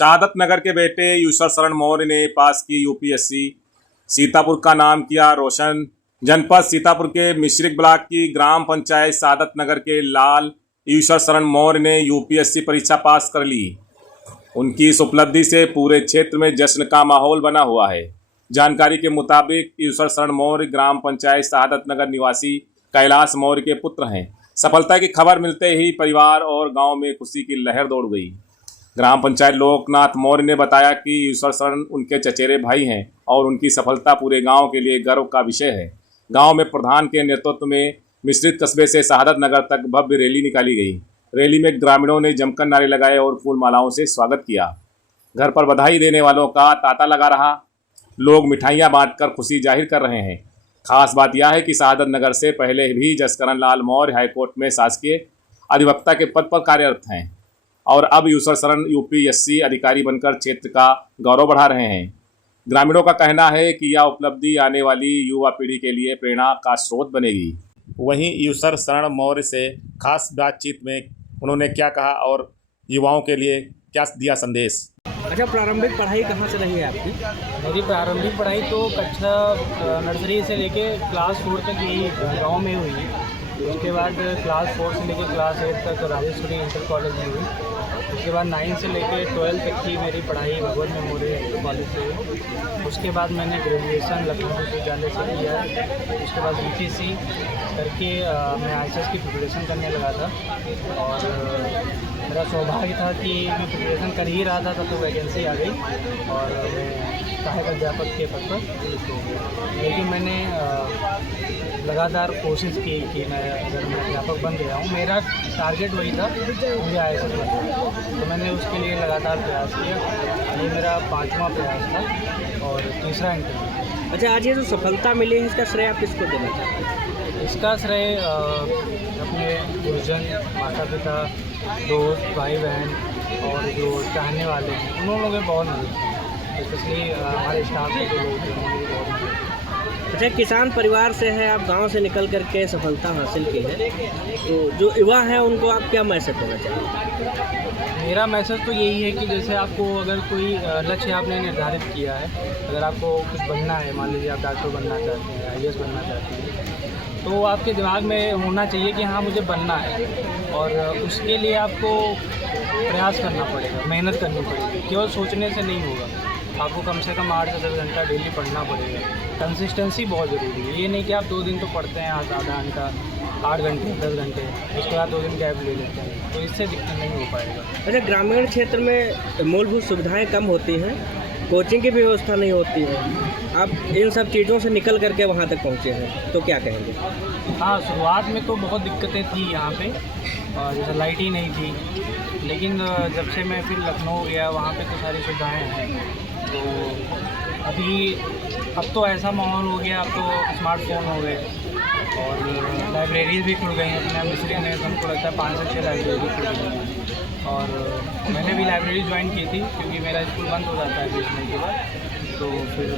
शहादत नगर के बेटे यूसर शरण मौर्य ने पास की यूपीएससी, सीतापुर का नाम किया रोशन। जनपद सीतापुर के मिश्रिक ब्लॉक की ग्राम पंचायत शहादत नगर के लाल यूसर शरण मौर्य ने यूपीएससी परीक्षा पास कर ली। उनकी इस उपलब्धि से पूरे क्षेत्र में जश्न का माहौल बना हुआ है। जानकारी के मुताबिक यूसर शरण मौर्य ग्राम पंचायत शहादत नगर निवासी कैलाश मौर्य के पुत्र हैं। सफलता की खबर मिलते ही परिवार और गांव में खुशी की लहर दौड़ गई। ग्राम पंचायत लोकनाथ मौर्य ने बताया कि यूसर शरण उनके चचेरे भाई हैं और उनकी सफलता पूरे गांव के लिए गर्व का विषय है। गांव में प्रधान के नेतृत्व में मिश्रित कस्बे से शहादत नगर तक भव्य रैली निकाली गई। रैली में ग्रामीणों ने जमकर नारे लगाए और फूल मालाओं से स्वागत किया। घर पर बधाई देने वालों का तांता लगा रहा। लोग मिठाइयां बांटकर खुशी जाहिर कर रहे हैं। खास बात यह है कि शहादत नगर से पहले भी जसकरण लाल मौर्य हाईकोर्ट में शासकीय अधिवक्ता के पद पर कार्यरत हैं और अब यूसर शरण यूपीएससी अधिकारी बनकर क्षेत्र का गौरव बढ़ा रहे हैं। ग्रामीणों का कहना है कि यह उपलब्धि आने वाली युवा पीढ़ी के लिए प्रेरणा का स्रोत बनेगी। वहीं यूसर शरण मौर्य से खास बातचीत में उन्होंने क्या कहा और युवाओं के लिए क्या दिया संदेश। अच्छा, प्रारंभिक पढ़ाई कहाँ से रही है आपकी? मेरी प्रारंभिक पढ़ाई तो कक्षा नर्सरी से लेके क्लास 4 तक यही गांव में हुई। उसके बाद क्लास 4 से लेके क्लास 8 तक राजेश्वरी इंटर कॉलेज में हुई। उसके बाद 9 से लेके 12 तक की मेरी पढ़ाई भगवान मेमोरियल इंटर कॉलेज से हुई। उसके बाद मैंने ग्रेजुएशन लखनऊ विश्वविद्यालय से किया। उसके बाद बीटीसी करके मैं आईसीएस की प्रिपरेशन करने लगा था और मेरा सौभाग्य था कि मैं प्रिपरेशन कर ही रहा था तब तो वैकेंसी आ गई और मैं सहायक अध्यापक के पद पर सिलेक्ट हो गया। लेकिन मैंने लगातार कोशिश की कि अगर मैं अध्यापक बन गया हूँ, मेरा टारगेट वही था मुझे आईएएस बनना, तो मैंने उसके लिए लगातार प्रयास किया। ये मेरा 5वां प्रयास था और तीसरा इंटरव्यू। अच्छा, आज ये जो सफलता मिली है इसका श्रेय आप किसको देना चाहते हैं? इसका श्रेय अपने गुरुजन, माता पिता, दोस्त, भाई बहन और जो चाहने वाले हैं उन लोगों ने बहुत मदद की। स्पेशली हमारे स्टाफ के जो लोग हैं उन्होंने बहुत मदद की। अच्छा, किसान परिवार से है, आप गांव से निकल करके सफलता हासिल की है, तो जो युवा हैं उनको आप क्या मैसेज देना चाहेंगे? मेरा मैसेज तो यही है कि जैसे आपको अगर कोई लक्ष्य आपने निर्धारित किया है, अगर आपको कुछ बनना है, मान लीजिए आप डॉक्टर बनना चाहते हैं, आईएएस बनना चाहते हैं, तो आपके दिमाग में होना चाहिए कि हाँ मुझे बनना है और उसके लिए आपको प्रयास करना पड़ेगा, मेहनत करनी पड़ेगी। केवल सोचने से नहीं होगा, आपको कम से कम 8 से 10 घंटा डेली पढ़ना पड़ेगा। कंसिस्टेंसी बहुत ज़रूरी है। ये नहीं कि आप 2 दिन तो पढ़ते हैं, आधा घंटा, 8 घंटे, 10 घंटे, उसके बाद 2 दिन गैप ले लेते हैं, तो इससे दिक्कत नहीं हो पाएगा। अच्छा, ग्रामीण क्षेत्र में मूलभूत सुविधाएं कम होती हैं, कोचिंग की व्यवस्था नहीं होती है, आप इन सब चीज़ों से निकल करके वहाँ तक पहुँचे हैं, तो क्या कहेंगे? हाँ, शुरुआत में तो बहुत दिक्कतें थी यहाँ पे, जैसे लाइट ही नहीं थी, लेकिन जब से मैं फिर लखनऊ गया वहाँ पे तो सारी सुविधाएँ हैं। तो अब तो ऐसा माहौल हो गया, अब तो स्मार्टफोन हो गए और लाइब्रेरीज भी खुल गई हैं। अपने मिस्री में हमको लगता है 5 से 6 लाइब्रेरी खुल गई हैं और मैंने भी लाइब्रेरी ज्वाइन की थी क्योंकि मेरा स्कूल बंद हो जाता है बेचने के बाद, तो फिर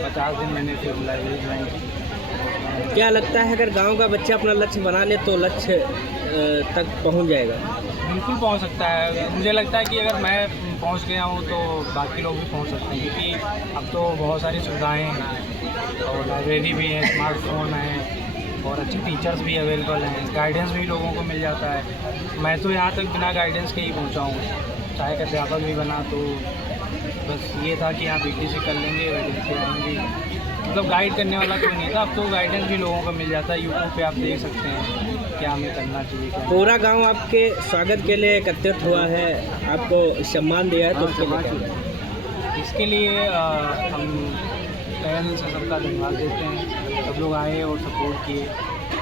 50 दिन मैंने फिर लाइब्रेरी ज्वाइन की। क्या लगता है अगर गांव का बच्चा अपना लक्ष्य बना ले तो लक्ष्य तक पहुंच जाएगा? बिल्कुल पहुंच सकता है। मुझे लगता है कि अगर मैं पहुंच गया हूं तो बाकी लोग भी पहुंच सकते हैं, क्योंकि अब तो बहुत सारी सुविधाएं हैं और लाइब्रेरी भी है, स्मार्टफोन है और अच्छे टीचर्स भी अवेलेबल हैं, गाइडेंस भी लोगों को मिल जाता है। मैं तो यहाँ तक बिना गाइडेंस के ही पहुँचा हूँ, सहायक अध्यापक भी बना, तो बस ये था कि यहाँ बीटीसी कर लेंगे, वैकेंसी आएंगी, मतलब गाइड करने वाला कोई नहीं था। अब तो गाइडेंस भी लोगों को मिल जाता है, यूट्यूब पे आप देख सकते हैं क्या हमें करना चाहिए। पूरा गांव आपके स्वागत के लिए एकत्रित हुआ है, आपको सम्मान दिया है, तो इसके लिए हम तहे दिल से सबका धन्यवाद देते हैं। सब लोग आए और सपोर्ट किए।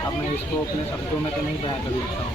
अब मैं इसको अपने शब्दों में तो नहीं बयां कर सकता हूँ।